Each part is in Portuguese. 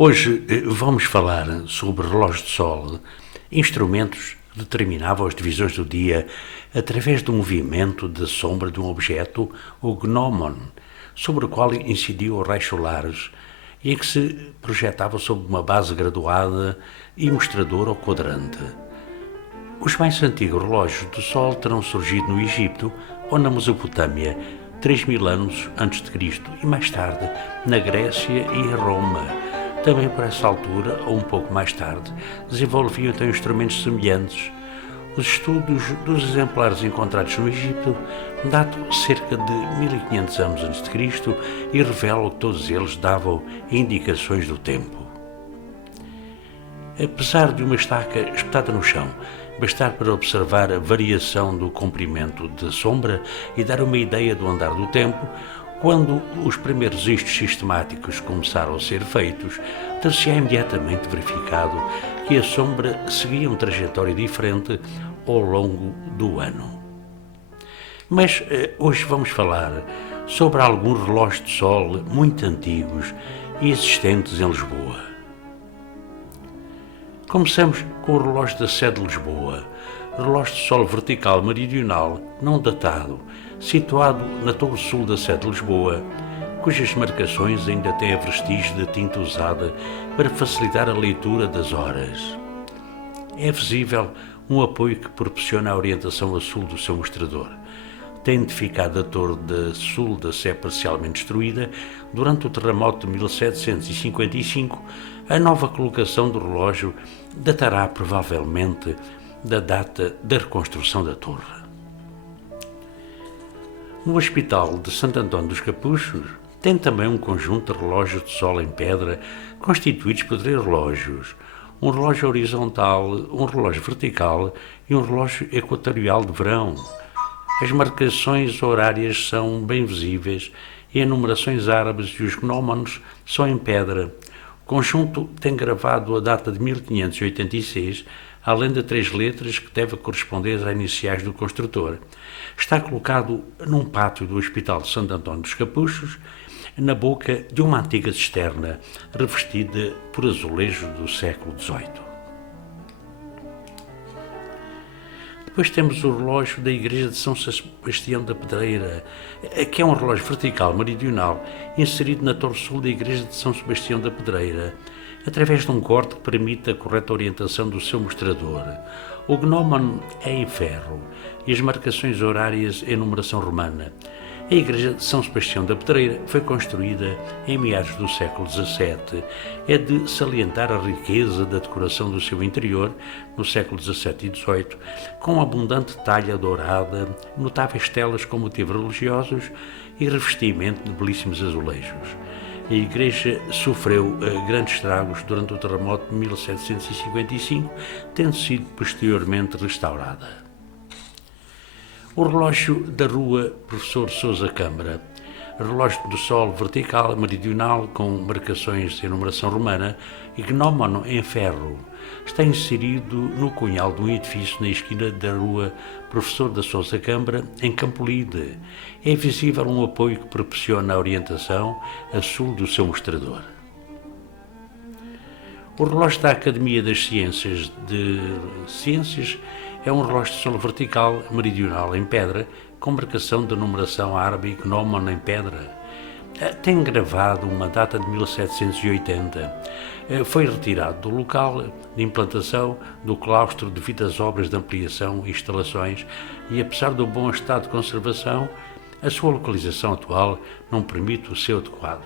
Hoje vamos falar sobre relógio de sol, instrumentos que determinavam as divisões do dia através do movimento da sombra de um objeto, o gnomon, sobre o qual incidiam os raios solares e em que se projetava sobre uma base graduada e mostrador ou quadrante. Os mais antigos relógios do sol terão surgido no Egito ou na Mesopotâmia, 3000 anos antes de Cristo, e mais tarde na Grécia e em Roma. Também por essa altura, ou um pouco mais tarde, desenvolviam então instrumentos semelhantes. Os estudos dos exemplares encontrados no Egito datam cerca de 1500 anos antes de Cristo e revelam que todos eles davam indicações do tempo. Apesar de uma estaca espetada no chão bastar para observar a variação do comprimento da sombra e dar uma ideia do andar do tempo, quando os primeiros registros sistemáticos começaram a ser feitos, ter-se-á imediatamente verificado que a sombra seguia uma trajetória diferente ao longo do ano. Mas hoje vamos falar sobre alguns relógios de sol muito antigos e existentes em Lisboa. Começamos com o relógio da Sé de Lisboa, relógio de sol vertical meridional não datado, situado na torre sul da Sé de Lisboa, cujas marcações ainda têm vestígios de tinta usada para facilitar a leitura das horas. É visível um apoio que proporciona a orientação a sul do seu mostrador. Tem identificado a torre da sul da Sé parcialmente destruída durante o terremoto de 1755. A nova colocação do relógio datará provavelmente da data da reconstrução da torre. No Hospital de Santo Antônio dos Capuchos tem também um conjunto de relógios de sol em pedra constituídos por 3 relógios, um relógio horizontal, um relógio vertical e um relógio equatorial de verão. As marcações horárias são bem visíveis e as numerações árabes e os gnómonos são em pedra. O conjunto tem gravado a data de 1586, além de 3 letras que devem corresponder às iniciais do construtor. Está colocado num pátio do Hospital de Santo Antônio dos Capuchos, na boca de uma antiga cisterna revestida por azulejos do século XVIII. Depois temos o relógio da Igreja de São Sebastião da Pedreira, que é um relógio vertical meridional inserido na torre sul da Igreja de São Sebastião da Pedreira, através de um corte que permite a correta orientação do seu mostrador. O gnomon é em ferro e as marcações horárias em numeração romana. A Igreja de São Sebastião da Pedreira foi construída em meados do século XVII. É de salientar a riqueza da decoração do seu interior, no século XVII e XVIII, com abundante talha dourada, notáveis telas com motivos religiosos e revestimento de belíssimos azulejos. A igreja sofreu grandes estragos durante o terremoto de 1755, tendo sido posteriormente restaurada. O relógio da Rua Professor Sousa Câmara, relógio do sol vertical meridional com marcações em numeração romana e gnómono em ferro, está inserido no cunhal de um edifício na esquina da Rua Professor da Sousa Câmara, em Campolide. É visível um apoio que proporciona a orientação a sul do seu mostrador. O relógio da Academia das Ciências é um relógio de sol vertical meridional em pedra, com marcação de numeração árabe e gnomon em pedra. Tem gravado uma data de 1780. Foi retirado do local de implantação do claustro devido às obras de ampliação e instalações e, apesar do bom estado de conservação, a sua localização atual não permite o seu adequado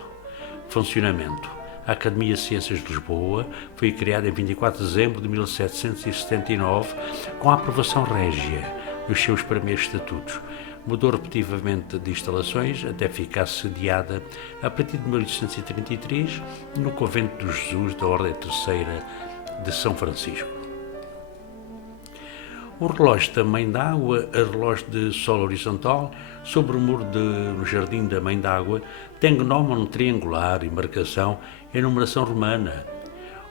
funcionamento. A Academia de Ciências de Lisboa foi criada em 24 de dezembro de 1779 com a aprovação régia dos seus primeiros estatutos. Mudou repetitivamente de instalações até ficar sediada a partir de 1833 no Convento dos Jesus da Ordem Terceira de São Francisco. O relógio da Mãe d'Água, a relógio de sol horizontal, sobre o muro no Jardim da Mãe d'Água, tem gnómono triangular e marcação em numeração romana.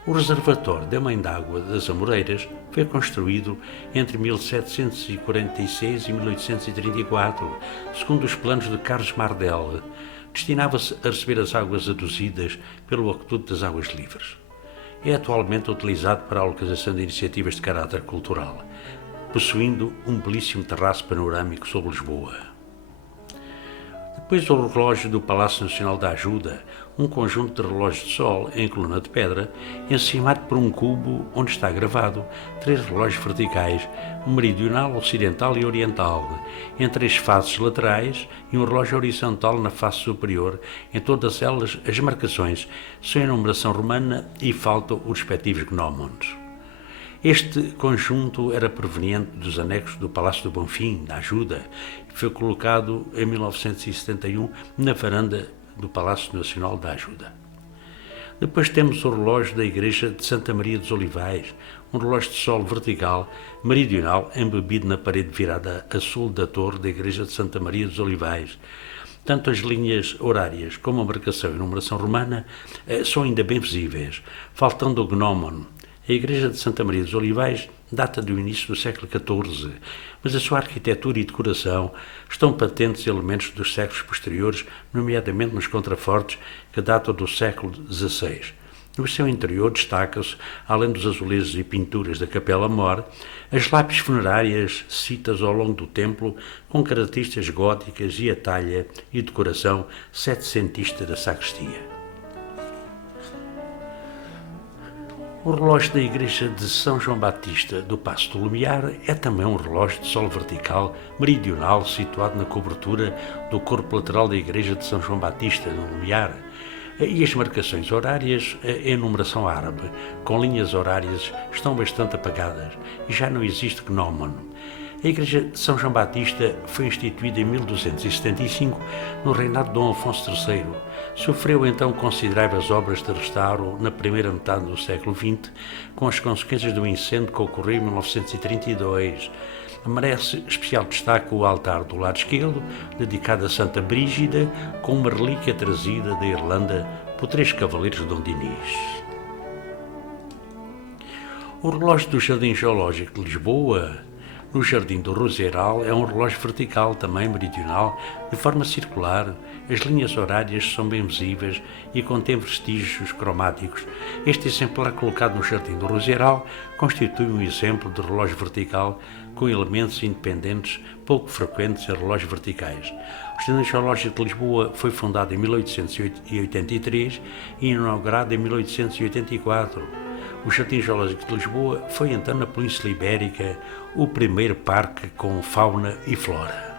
O reservatório da Mãe d'Água das Amoreiras foi construído entre 1746 e 1834, segundo os planos de Carlos Mardel. destinava-se a receber as águas aduzidas pelo Aqueduto das Águas Livres. É atualmente utilizado para a localização de iniciativas de caráter cultural, possuindo um belíssimo terraço panorâmico sobre Lisboa. Depois o relógio do Palácio Nacional da Ajuda, um conjunto de relógios de sol em coluna de pedra, encimado por um cubo onde está gravado 3 relógios verticais, um meridional, ocidental e oriental, em 3 faces laterais e um relógio horizontal na face superior. Em todas elas as marcações são em numeração romana e faltam os respectivos gnómonos. Este conjunto era proveniente dos anexos do Palácio do Bonfim, da Ajuda, e foi colocado em 1971 na varanda do Palácio Nacional da Ajuda. Depois temos o relógio da Igreja de Santa Maria dos Olivais, um relógio de sol vertical, meridional, embebido na parede virada a sul da torre da Igreja de Santa Maria dos Olivais. Tanto as linhas horárias como a marcação e numeração romana são ainda bem visíveis, faltando o gnómono. A Igreja de Santa Maria dos Olivais data do início do século XIV, mas a sua arquitetura e decoração estão patentes elementos dos séculos posteriores, nomeadamente nos contrafortes que datam do século XVI. No seu interior destaca-se, além dos azulejos e pinturas da Capela Mor, as lápis funerárias citas ao longo do templo com características góticas e a talha e decoração setecentista da sacristia. O relógio da Igreja de São João Batista do Paço do Lumiar é também um relógio de sol vertical meridional situado na cobertura do corpo lateral da Igreja de São João Batista no Lumiar, e as marcações horárias em numeração árabe, com linhas horárias, estão bastante apagadas e já não existe gnómono. A Igreja de São João Batista foi instituída em 1275 no reinado de Dom Afonso III. Sofreu então consideráveis obras de restauro na primeira metade do século XX, com as consequências do incêndio que ocorreu em 1932. Merece especial destaque o altar do lado esquerdo, dedicado a Santa Brígida, com uma relíquia trazida da Irlanda por 3 cavaleiros de Dom Dinis. O relógio do Jardim Geológico de Lisboa, no Jardim do Roseiral, é um relógio vertical, também meridional, de forma circular. As linhas horárias são bem visíveis e contém vestígios cromáticos. Este exemplar colocado no Jardim do Roseiral constitui um exemplo de relógio vertical com elementos independentes pouco frequentes em relógios verticais. O Jardim Geológico de Lisboa foi fundado em 1883 e inaugurado em 1884. O Jardim Geológico de Lisboa foi então na Península Ibérica o primeiro parque com fauna e flora.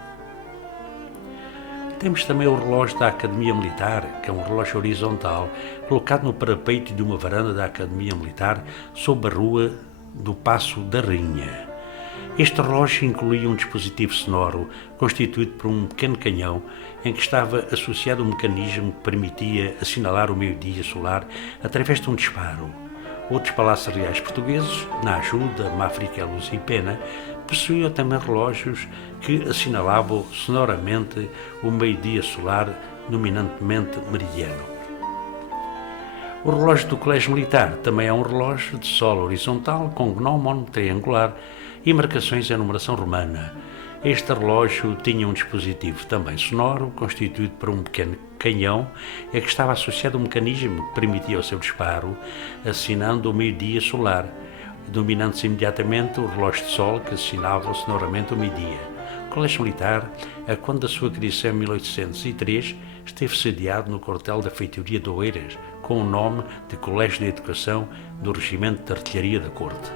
Temos também o relógio da Academia Militar, que é um relógio horizontal, colocado no parapeito de uma varanda da Academia Militar, sob a rua do Paço da Rainha. Este relógio incluía um dispositivo sonoro constituído por um pequeno canhão em que estava associado um mecanismo que permitia assinalar o meio-dia solar através de um disparo. Outros palácios reais portugueses, na Ajuda, Mafra, Luz e Pena, possuíam também relógios que assinalavam sonoramente o meio-dia solar, dominantemente meridiano. O relógio do Colégio Militar também é um relógio de sol horizontal com gnómono triangular e marcações em numeração romana. Este relógio tinha um dispositivo também sonoro, constituído por um pequeno canhão, a que estava associado um mecanismo que permitia o seu disparo, assinando o meio-dia solar, dominando-se imediatamente o relógio de sol que assinava sonoramente o meio-dia. O Colégio Militar, quando da sua criação em 1803, esteve sediado no quartel da Feitoria de Oeiras, com o nome de Colégio de Educação do Regimento de Artilharia da Corte.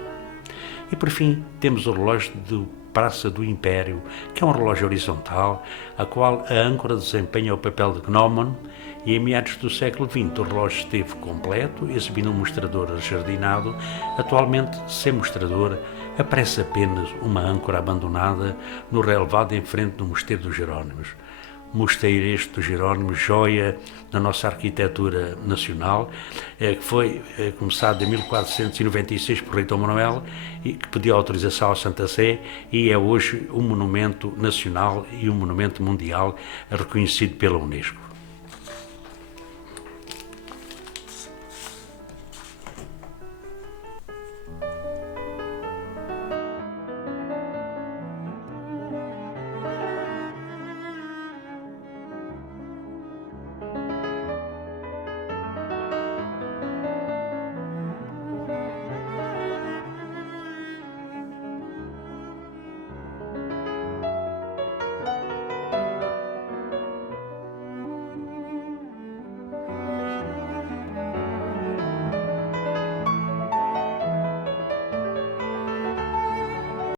E por fim, temos o relógio do Praça do Império, que é um relógio horizontal, a qual a âncora desempenha o papel de gnómono, e em meados do século XX o relógio esteve completo, exibindo um mostrador ajardinado. Atualmente, sem mostrador, aparece apenas uma âncora abandonada no relevado em frente do Mosteiro dos Jerónimos. Mosteiro este dos Jerónimos, joia da nossa arquitetura nacional, que foi começado em 1496 por Rei Dom Manuel, e que pediu autorização ao Santa Sé, e é hoje um monumento nacional e um monumento mundial reconhecido pela Unesco.